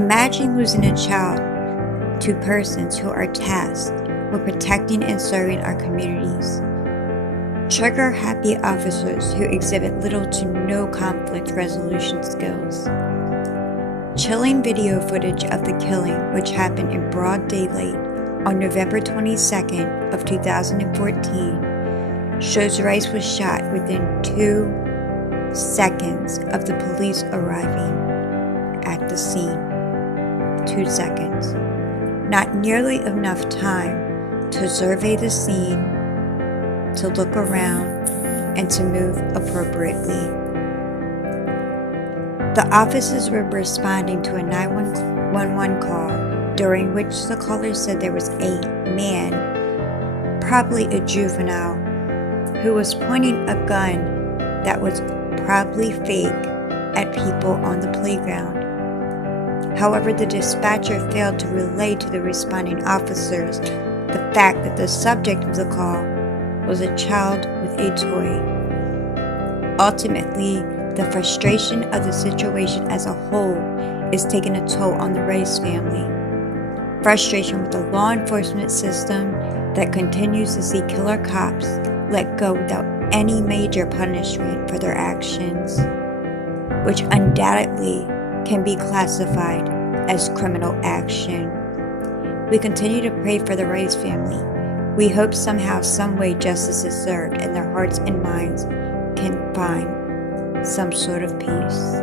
Imagine losing a child to persons who are tasked with protecting and serving our communities. Trigger-happy officers who exhibit little to no conflict resolution skills. Chilling video footage of the killing, which happened in broad daylight on November 22nd of 2014, shows Rice was shot within 2 seconds of the police arriving at the scene. 2 seconds. Not nearly enough time to survey the scene, to look around, and to move appropriately. The officers were responding to a 911 call, during which the caller said there was a man, probably a juvenile, who was pointing a gun that was probably fake at people on the playground. However, the dispatcher failed to relay to the responding officers the fact that the subject of the call was a child with a toy. Ultimately, the frustration of the situation as a whole is taking a toll on the Rice family. Frustration with the law enforcement system that continues to see killer cops let go without any major punishment for their actions, which undoubtedly can be classified as criminal action. We continue to pray for the Rice family. We hope somehow, some way justice is served and their hearts and minds can find some sort of peace.